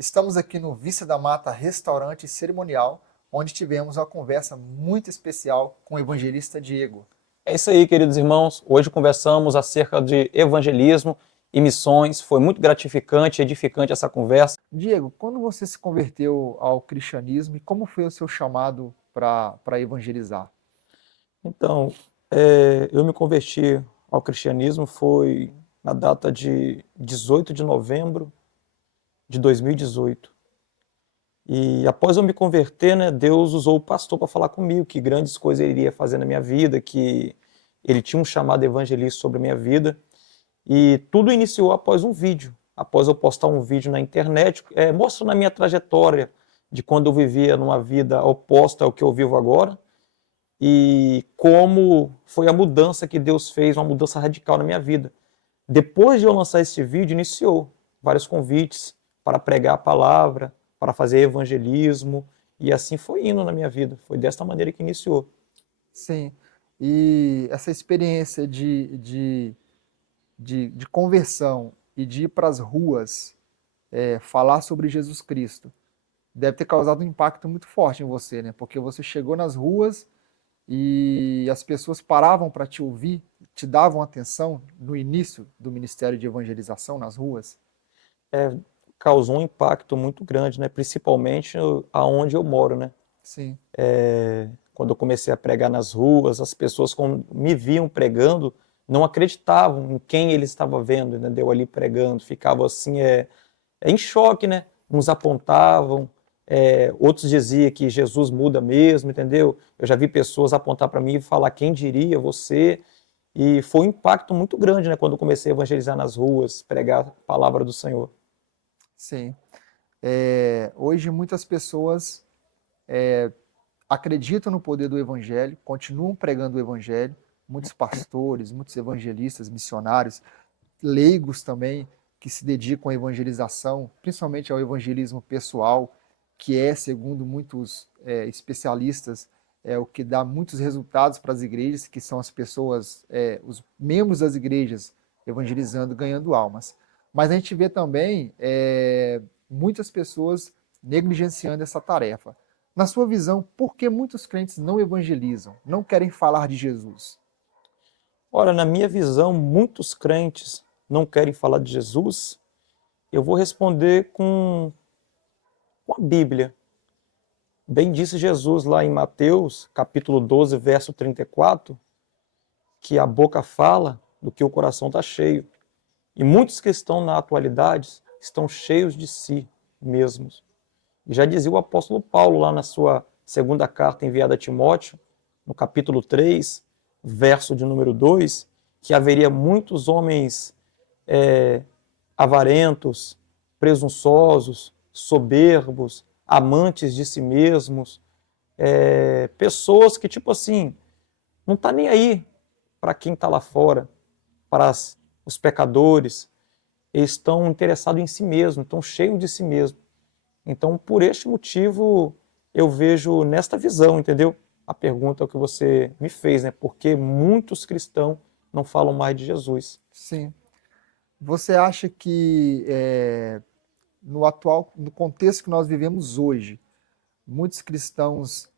Estamos aqui no Vícia da Mata Restaurante e Cerimonial, onde tivemos uma conversa muito especial com o evangelista Diego. É isso aí, queridos irmãos. Hoje conversamos acerca de evangelismo e missões. Foi muito gratificante e edificante essa conversa. Diego, quando você se converteu ao cristianismo e como foi o seu chamado para evangelizar? Então, eu me converti ao cristianismo foi na data de 18 de novembro de 2018. E após eu me converter, né, Deus usou o pastor para falar comigo que grandes coisas ele iria fazer na minha vida, que ele tinha um chamado evangelista sobre a minha vida. E tudo iniciou após um vídeo. Após eu postar um vídeo na internet, mostrando a minha trajetória de quando eu vivia numa vida oposta ao que eu vivo agora e como foi a mudança que Deus fez, uma mudança radical na minha vida. Depois de eu lançar esse vídeo, iniciou vários convites para pregar a palavra, para fazer evangelismo, e assim foi indo na minha vida. Foi desta maneira que iniciou. Sim, e essa experiência de conversão e de ir para as ruas falar sobre Jesus Cristo deve ter causado um impacto muito forte em você, né? Porque você chegou nas ruas e as pessoas paravam para te ouvir, te davam atenção no início do ministério de evangelização nas ruas. É, causou um impacto muito grande, né? Principalmente aonde eu moro, né? Sim, Quando eu comecei a pregar nas ruas, as pessoas quando me viam pregando não acreditavam em quem eles estavam vendo, entendeu? Ali pregando, ficavam assim, em choque, né? Uns apontavam, outros diziam que Jesus muda mesmo, entendeu? Eu já vi pessoas apontar para mim e falar, quem diria você? E foi um impacto muito grande, né? Quando eu comecei a evangelizar nas ruas, pregar a palavra do Senhor. sim. Hoje muitas pessoas acreditam no poder do evangelho, continuam pregando o evangelho, muitos pastores, muitos evangelistas, missionários, leigos também, que se dedicam à evangelização, principalmente ao evangelismo pessoal, que é, segundo muitos especialistas, o que dá muitos resultados para as igrejas, que são as pessoas, os membros das igrejas evangelizando, ganhando almas. Mas a gente vê também muitas pessoas negligenciando essa tarefa. Na sua visão, por que muitos crentes não evangelizam, não querem falar de Jesus? Ora, na minha visão, muitos crentes não querem falar de Jesus. Eu vou responder com a Bíblia. Bem disse Jesus lá em Mateus, capítulo 12, verso 34, que a boca fala do que o coração está cheio. E muitos que estão na atualidade estão cheios de si mesmos. E já dizia o apóstolo Paulo lá na sua segunda carta enviada a Timóteo, no capítulo 3, verso de número 2, que haveria muitos homens avarentos, presunçosos, soberbos, amantes de si mesmos, pessoas que, tipo assim, não tá nem aí para quem está lá fora, para os pecadores, eles estão interessados em si mesmos, estão cheios de si mesmos. Então, por este motivo, eu vejo nesta visão, entendeu? A pergunta que você me fez, né? Por que muitos cristãos não falam mais de Jesus? Sim. Você acha que no contexto que nós vivemos hoje, muitos cristãos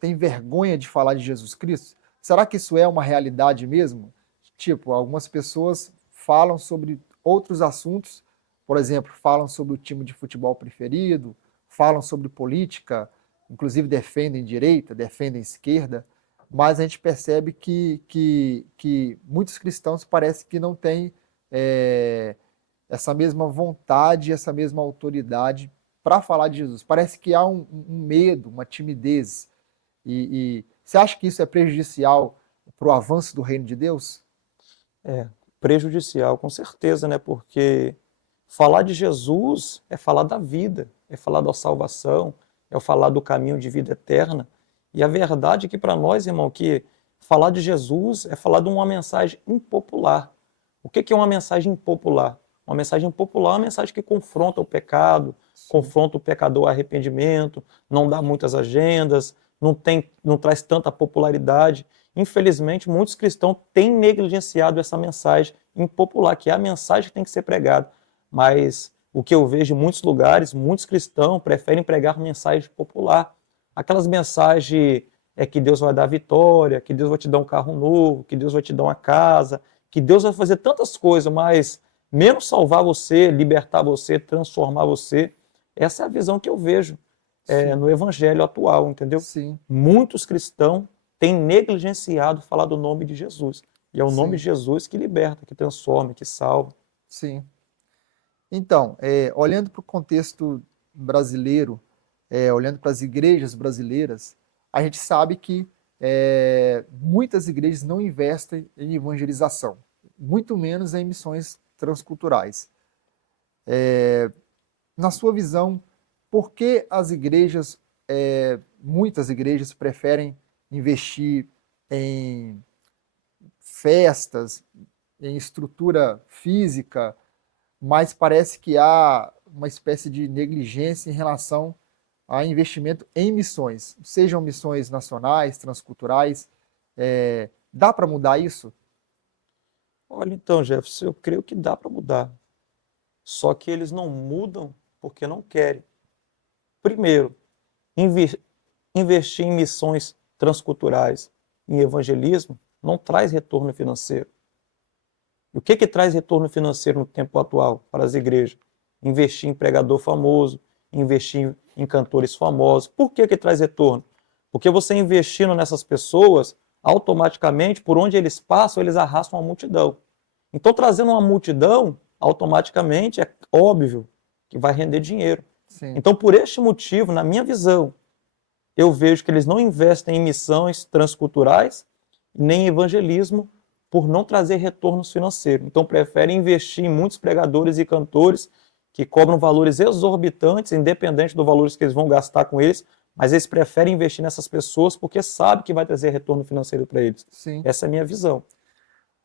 têm vergonha de falar de Jesus Cristo? Será que isso é uma realidade mesmo? Tipo, algumas pessoas falam sobre outros assuntos, por exemplo, falam sobre o time de futebol preferido, falam sobre política, inclusive defendem direita, defendem esquerda, mas a gente percebe que muitos cristãos parece que não têm é, essa mesma vontade, essa mesma autoridade para falar de Jesus. Parece que há um medo, uma timidez. E você acha que isso é prejudicial para o avanço do reino de Deus? É prejudicial, com certeza, né? Porque falar de Jesus é falar da vida, é falar da salvação, é falar do caminho de vida eterna. E a verdade é que para nós, irmão, que falar de Jesus é falar de uma mensagem impopular. O que é uma mensagem impopular? Uma mensagem popular é uma mensagem que confronta o pecado, Sim. confronta o pecador ao arrependimento, não dá muitas agendas, não traz tanta popularidade. Infelizmente, muitos cristãos têm negligenciado essa mensagem impopular, que é a mensagem que tem que ser pregada. Mas o que eu vejo em muitos lugares, muitos cristãos preferem pregar mensagem popular. Aquelas mensagens que Deus vai dar vitória, que Deus vai te dar um carro novo, que Deus vai te dar uma casa, que Deus vai fazer tantas coisas, mas menos salvar você, libertar você, transformar você. Essa é a visão que eu vejo Sim, no evangelho atual, entendeu? sim, Muitos cristãos têm negligenciado falar do nome de Jesus. E é o nome sim, de Jesus que liberta, que transforma, que salva. sim. Então, olhando para o contexto brasileiro, olhando para as igrejas brasileiras, a gente sabe que muitas igrejas não investem em evangelização, muito menos em missões transculturais. Na sua visão, por que as igrejas, muitas igrejas preferem investir em festas, em estrutura física, mas parece que há uma espécie de negligência em relação a investimento em missões, sejam missões nacionais, transculturais. Dá para mudar isso? Olha, então, Jefferson, eu creio que dá para mudar. Só que eles não mudam porque não querem. Primeiro, inve- investir em missões transculturais, em evangelismo, não traz retorno financeiro. E o que traz retorno financeiro no tempo atual para as igrejas? Investir em pregador famoso, investir em cantores famosos. Por que traz retorno? Porque você investindo nessas pessoas, automaticamente, por onde eles passam, eles arrastam uma multidão. Então, trazendo uma multidão, automaticamente, é óbvio que vai render dinheiro. Sim, Então, por este motivo, na minha visão, eu vejo que eles não investem em missões transculturais nem em evangelismo por não trazer retornos financeiros. Então preferem investir em muitos pregadores e cantores que cobram valores exorbitantes, independente dos valores que eles vão gastar com eles, mas eles preferem investir nessas pessoas porque sabem que vai trazer retorno financeiro para eles. sim. Essa é a minha visão.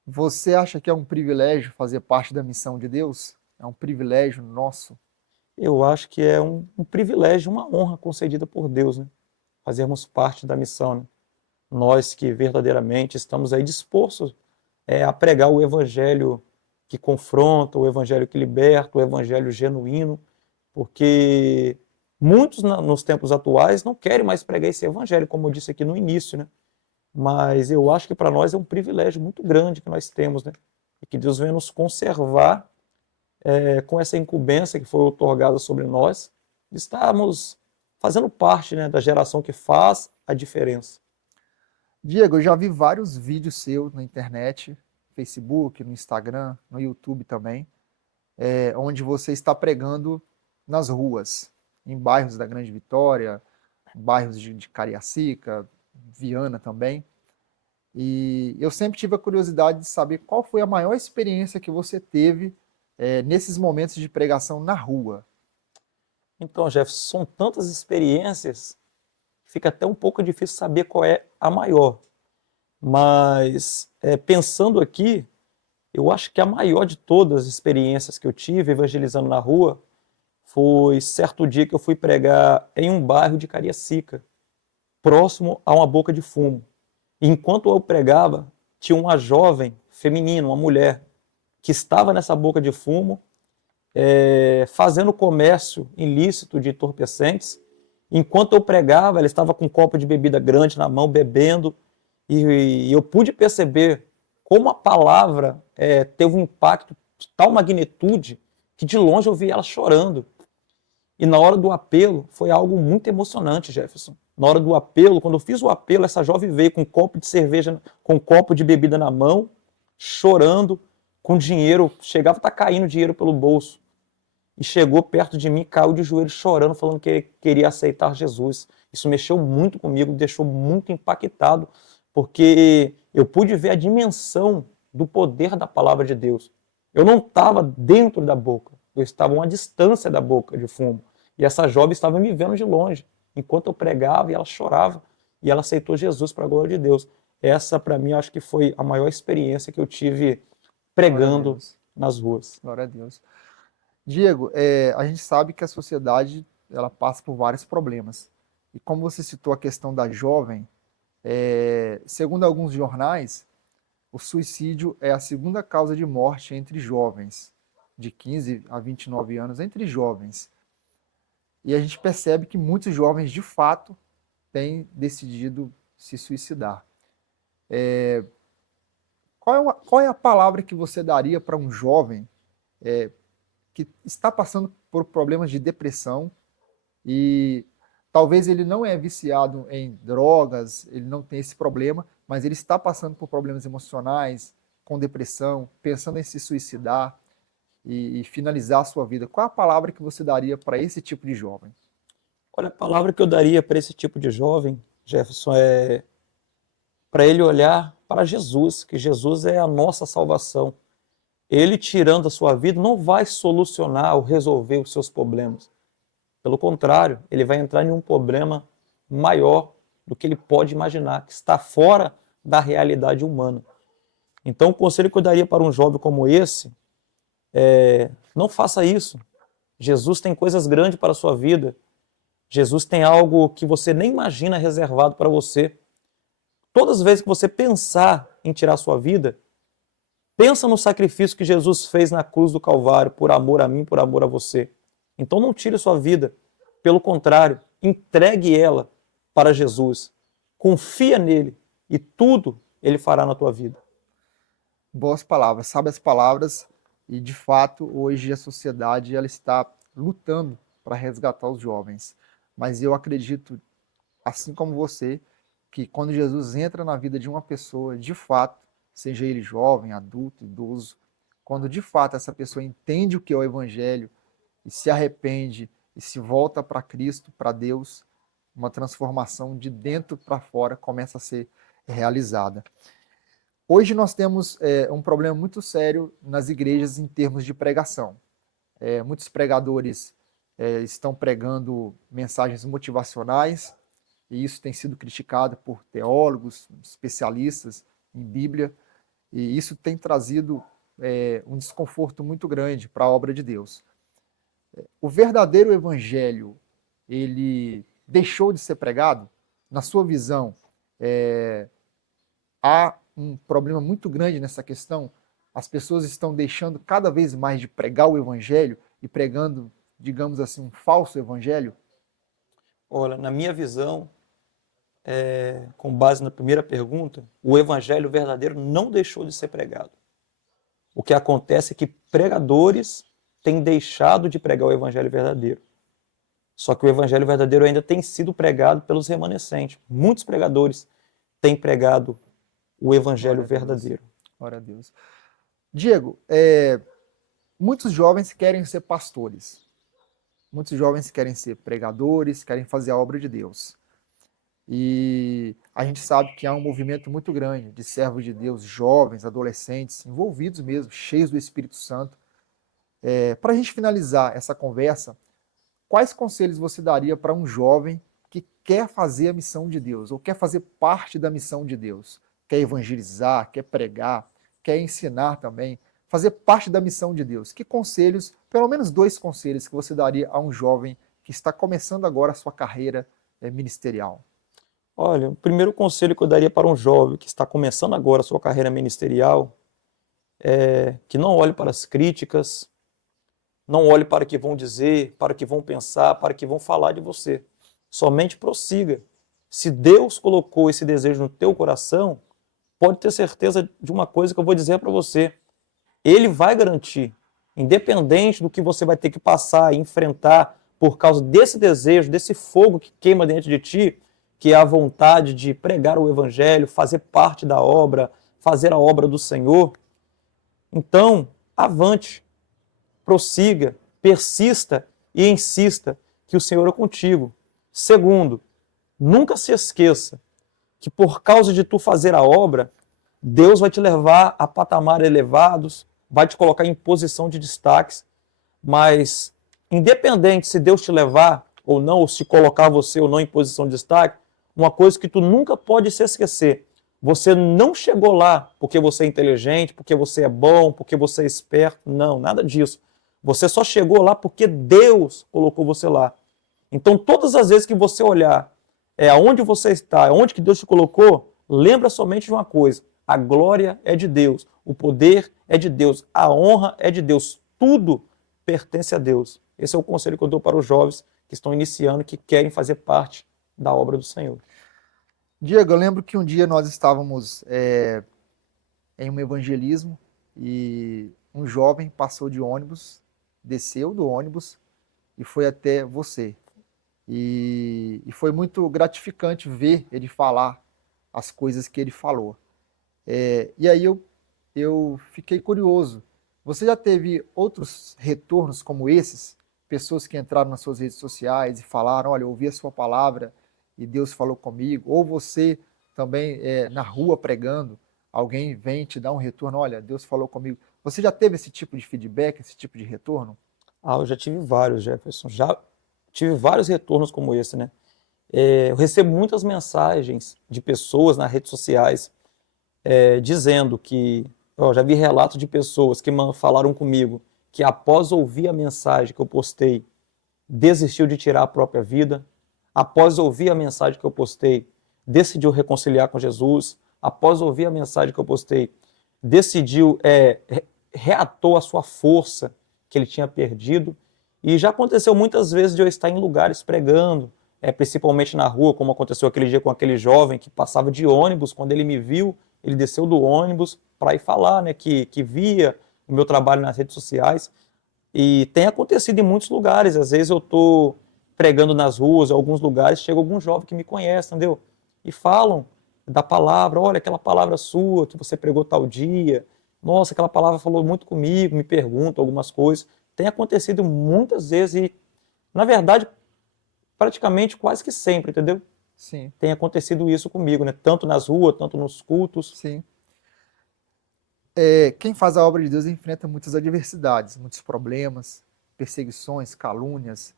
Você acha que é um privilégio fazer parte da missão de Deus? É um privilégio nosso? Eu acho que é um privilégio, uma honra concedida por Deus, né? Fazermos parte da missão, né? Nós que verdadeiramente estamos aí dispostos a pregar o evangelho que confronta, o evangelho que liberta, o evangelho genuíno, porque muitos nos tempos atuais não querem mais pregar esse evangelho, como eu disse aqui no início, né? Mas eu acho que para nós é um privilégio muito grande que nós temos, né? E que Deus venha nos conservar com essa incumbência que foi otorgada sobre nós, de estarmos fazendo parte, né, da geração que faz a diferença. Diego, eu já vi vários vídeos seus na internet, Facebook, no Instagram, no YouTube também, onde você está pregando nas ruas, em bairros da Grande Vitória, bairros de Cariacica, Viana também. E eu sempre tive a curiosidade de saber qual foi a maior experiência que você teve nesses momentos de pregação na rua. Então, Jefferson, são tantas experiências que fica até um pouco difícil saber qual é a maior. Mas, pensando aqui, eu acho que a maior de todas as experiências que eu tive evangelizando na rua foi certo dia que eu fui pregar em um bairro de Cariacica, próximo a uma boca de fumo. E enquanto eu pregava, tinha uma jovem feminina, uma mulher, que estava nessa boca de fumo, fazendo comércio ilícito de entorpecentes. Enquanto eu pregava, ela estava com um copo de bebida grande na mão, bebendo, e eu pude perceber como a palavra teve um impacto de tal magnitude que de longe eu vi ela chorando. E na hora do apelo, foi algo muito emocionante, Jefferson. Na hora do apelo, quando eu fiz o apelo, essa jovem veio com um copo de cerveja, com um copo de bebida na mão, chorando, com dinheiro, chegava a estar caindo dinheiro pelo bolso. E chegou perto de mim, caiu de joelho chorando, falando que queria aceitar Jesus. Isso mexeu muito comigo, me deixou muito impactado, porque eu pude ver a dimensão do poder da palavra de Deus. Eu não estava dentro da boca, eu estava a uma distância da boca de fumo. E essa jovem estava me vendo de longe, enquanto eu pregava e ela chorava, e ela aceitou Jesus para a glória de Deus. Essa, para mim, acho que foi a maior experiência que eu tive Glória a pregando Deus. nas ruas. Glória a Deus. Diego, a gente sabe que a sociedade ela passa por vários problemas. E como você citou a questão da jovem, segundo alguns jornais, o suicídio é a segunda causa de morte entre jovens de 15 a 29 anos, entre jovens. E a gente percebe que muitos jovens, de fato, têm decidido se suicidar. Qual é a palavra que você daria para um jovem que está passando por problemas de depressão e talvez ele não é viciado em drogas, ele não tem esse problema, mas ele está passando por problemas emocionais, com depressão, pensando em se suicidar e finalizar a sua vida? Qual é a palavra que você daria para esse tipo de jovem? Olha, a palavra que eu daria para esse tipo de jovem, Jefferson, é para ele olhar para Jesus, que Jesus é a nossa salvação. Ele tirando a sua vida não vai solucionar ou resolver os seus problemas. Pelo contrário, ele vai entrar em um problema maior do que ele pode imaginar, que está fora da realidade humana. Então, o conselho que eu daria para um jovem como esse é: não faça isso. Jesus tem coisas grandes para a sua vida. Jesus tem algo que você nem imagina reservado para você. Todas as vezes que você pensar em tirar a sua vida, pensa no sacrifício que Jesus fez na cruz do Calvário, por amor a mim, por amor a você. Então não tire a sua vida. Pelo contrário, entregue ela para Jesus. Confia nele e tudo ele fará na tua vida. Boas palavras, sábias palavras, e de fato hoje a sociedade ela está lutando para resgatar os jovens. Mas eu acredito, assim como você, que quando Jesus entra na vida de uma pessoa, de fato, seja ele jovem, adulto, idoso, quando de fato essa pessoa entende o que é o Evangelho e se arrepende e se volta para Cristo, para Deus, uma transformação de dentro para fora começa a ser realizada. Hoje nós temos um problema muito sério nas igrejas em termos de pregação. Muitos pregadores estão pregando mensagens motivacionais, e isso tem sido criticado por teólogos, especialistas em Bíblia, e isso tem trazido um desconforto muito grande para a obra de Deus. O verdadeiro evangelho, ele deixou de ser pregado? Na sua visão, há um problema muito grande nessa questão? As pessoas estão deixando cada vez mais de pregar o evangelho e pregando, digamos assim, um falso evangelho? Olha, na minha visão, com base na primeira pergunta, o evangelho verdadeiro não deixou de ser pregado. O que acontece é que pregadores têm deixado de pregar o evangelho verdadeiro. Só que o evangelho verdadeiro ainda tem sido pregado pelos remanescentes. Muitos pregadores têm pregado o evangelho verdadeiro. Glória a Deus. Diego, muitos jovens querem ser pastores. Muitos jovens querem ser pregadores, querem fazer a obra de Deus. E a gente sabe que há um movimento muito grande de servos de Deus, jovens, adolescentes, envolvidos mesmo, cheios do Espírito Santo. Para a gente finalizar essa conversa, quais conselhos você daria para um jovem que quer fazer a missão de Deus, ou quer fazer parte da missão de Deus? Quer evangelizar, quer pregar, quer ensinar também, fazer parte da missão de Deus. Que conselhos, pelo menos 2 conselhos que você daria a um jovem que está começando agora a sua carreira ministerial? Olha, o primeiro conselho que eu daria para um jovem que está começando agora a sua carreira ministerial é que não olhe para as críticas, não olhe para o que vão dizer, para o que vão pensar, para o que vão falar de você. Somente prossiga. Se Deus colocou esse desejo no teu coração, pode ter certeza de uma coisa que eu vou dizer para você. Ele vai garantir, independente do que você vai ter que passar e enfrentar por causa desse desejo, desse fogo que queima dentro de ti, que é a vontade de pregar o evangelho, fazer parte da obra, fazer a obra do Senhor. Então, avante, prossiga, persista e insista que o Senhor é contigo. Segundo, nunca se esqueça que por causa de tu fazer a obra, Deus vai te levar a patamares elevados, vai te colocar em posição de destaques, mas independente se Deus te levar ou não, ou se colocar você ou não em posição de destaque, uma coisa que tu nunca pode se esquecer: você não chegou lá porque você é inteligente, porque você é bom, porque você é esperto. Não, nada disso. Você só chegou lá porque Deus colocou você lá. Então, todas as vezes que você olhar aonde você está, aonde que Deus te colocou, lembra somente de uma coisa: a glória é de Deus, o poder é de Deus, a honra é de Deus. tudo pertence a Deus. Esse é o conselho que eu dou para os jovens que estão iniciando, que querem fazer parte da obra do Senhor. Diego, eu lembro que um dia nós estávamos em um evangelismo e um jovem passou de ônibus, desceu do ônibus e foi até você. E foi muito gratificante ver ele falar as coisas que ele falou. E aí eu fiquei curioso. Você já teve outros retornos como esses? Pessoas que entraram nas suas redes sociais e falaram, olha, eu ouvi a sua palavra e Deus falou comigo. Ou você também na rua pregando, alguém vem te dar um retorno, olha, Deus falou comigo. Você já teve esse tipo de feedback, esse tipo de retorno? Eu já tive vários, Jefferson. Já tive vários retornos como esse, né? Eu recebo muitas mensagens de pessoas nas redes sociais dizendo que, já vi relatos de pessoas que falaram comigo que após ouvir a mensagem que eu postei, desistiu de tirar a própria vida, após ouvir a mensagem que eu postei, decidiu reconciliar com Jesus, após ouvir a mensagem que eu postei, decidiu, reatou a sua força que ele tinha perdido. E já aconteceu muitas vezes de eu estar em lugares pregando, principalmente na rua, como aconteceu aquele dia com aquele jovem que passava de ônibus. Quando ele me viu, ele desceu do ônibus para ir falar, né, que via o meu trabalho nas redes sociais. E tem acontecido em muitos lugares. Às vezes eu estou pregando nas ruas, em alguns lugares, chega algum jovem que me conhece, entendeu? E falam da palavra, olha, aquela palavra sua que você pregou tal dia, nossa, aquela palavra falou muito comigo, me perguntam algumas coisas. Tem acontecido muitas vezes e, na verdade, praticamente quase que sempre, entendeu? Sim. Tem acontecido isso comigo, né? Tanto nas ruas, tanto nos cultos. Sim. Quem faz a obra de Deus enfrenta muitas adversidades, muitos problemas, perseguições, calúnias,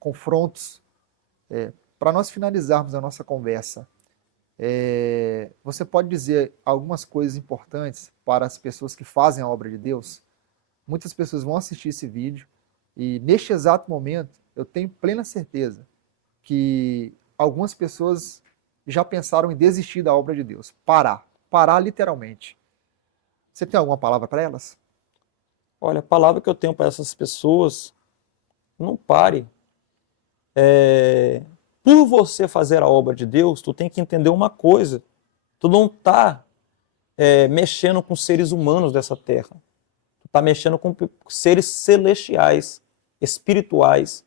confrontos. Para nós finalizarmos a nossa conversa, você pode dizer algumas coisas importantes para as pessoas que fazem a obra de Deus? Muitas pessoas vão assistir esse vídeo e, neste exato momento, eu tenho plena certeza que algumas pessoas já pensaram em desistir da obra de Deus. Parar literalmente. Você tem alguma palavra para elas? Olha, a palavra que eu tenho para essas pessoas, não pare. Por você fazer a obra de Deus, tu tem que entender uma coisa. Tu não está mexendo com seres humanos dessa terra. Tu está mexendo com seres celestiais, espirituais.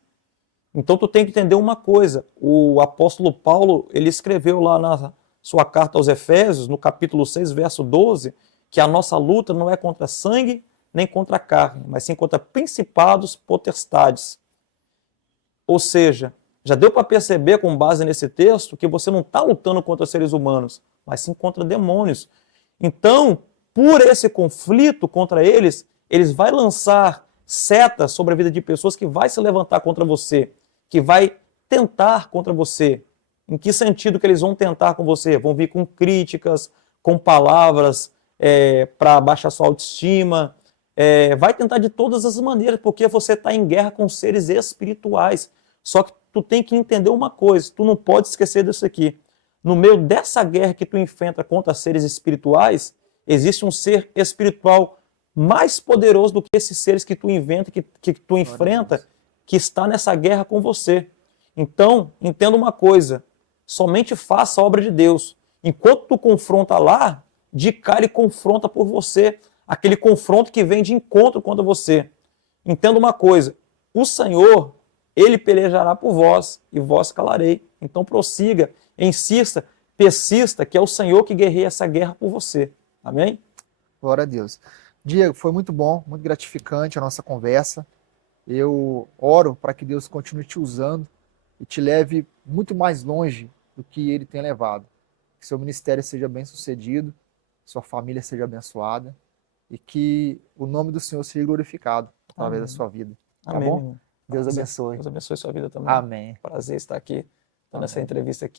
Então tu tem que entender uma coisa. O apóstolo Paulo, ele escreveu lá na sua carta aos Efésios, no capítulo 6, verso 12, que a nossa luta não é contra sangue nem contra carne, mas sim contra principados, potestades. Ou seja, já deu para perceber com base nesse texto que você não está lutando contra seres humanos, mas sim contra demônios. Então, por esse conflito contra eles, eles vão lançar setas sobre a vida de pessoas que vai se levantar contra você, que vai tentar contra você. Em que sentido que eles vão tentar com você? Vão vir com críticas, com palavras para baixar sua autoestima, vai tentar de todas as maneiras, porque você está em guerra com seres espirituais. Só que tu tem que entender uma coisa, tu não pode esquecer disso aqui. No meio dessa guerra que tu enfrenta contra seres espirituais, existe um ser espiritual mais poderoso do que esses seres que tu inventa, que tu enfrenta, que está nessa guerra com você. Então, entenda uma coisa, somente faça a obra de Deus. Enquanto tu confronta lá, de cara ele confronta por você, aquele confronto que vem de encontro contra você. Entenda uma coisa, o Senhor, ele pelejará por vós, e vós calarei. Então prossiga, insista, persista, que é o Senhor que guerreia essa guerra por você. Amém? Glória a Deus. Diego, foi muito bom, muito gratificante a nossa conversa. Eu oro para que Deus continue te usando e te leve muito mais longe do que Ele tem levado. Que seu ministério seja bem sucedido, sua família seja abençoada e que o nome do Senhor seja glorificado através da sua vida. Tá Amém, bom? irmão. Deus abençoe. Deus abençoe sua vida também. Amém. Prazer estar aqui, dando essa entrevista aqui.